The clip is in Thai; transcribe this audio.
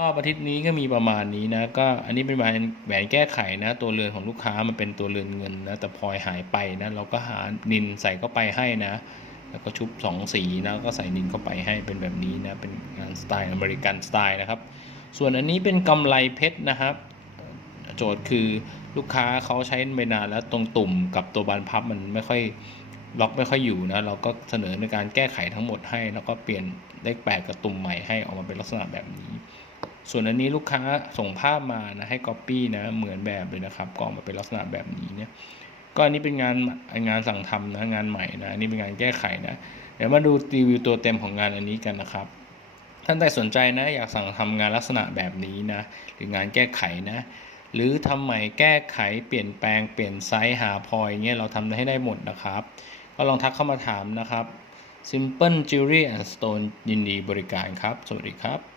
รอบอาทิตย์นี้ก็มีประมาณนี้นะ ก็อันนี้เป็นแหวนแหวนแก้ไขนะ ตัวเรือนของลูกค้ามันเป็นตัวเรือนเงินนะแต่พลอยหายไปนะ เราก็หานินใส่เข้าไปให้นะ แล้วก็ชุบสองสีนะก็ใส่นินเข้าไปให้เป็นแบบนี้นะ เป็นงานสไตล์อเมริกันสไตล์นะครับ ส่วนอันนี้เป็นกำไรเพชรนะครับ โจทย์คือลูกค้าเขาใช้ไปนานแล้วตรงตุ่มกับตัวบานพับมันไม่ค่อยล็อกไม่ค่อยอยู่นะ เราก็เสนอในการแก้ไขทั้งหมดให้ แล้วก็เปลี่ยนเลขแปดกับตุ่มใหม่ให้ออกมาเป็นลักษณะแบบนี้ ส่วนอันนี้ลูกค้าส่งภาพมานะให้ Copy นะเหมือนแบบเลยนะครับก็ออกมาเป็นลักษณะแบบนี้เนี่ยก็อันนี้เป็นงานงานสั่งทำนะงานใหม่นะอันนี้เป็นงานแก้ไขนะเดี๋ยวมาดูรีวิวตัวเต็มของงานอันนี้กันนะครับท่านใดสนใจนะอยากสั่งทำงานลักษณะแบบนี้นะหรืองานแก้ไขนะหรือทำใหม่แก้ไขเปลี่ยนแปลงเปลี่ยนไซส์หาพอยเงี้ยเราทำให้ได้หมดนะครับ ก็ลองทักเข้ามาถามนะครับ Simple Jewelry and Stone ยินดีบริการครับ สวัสดีครับ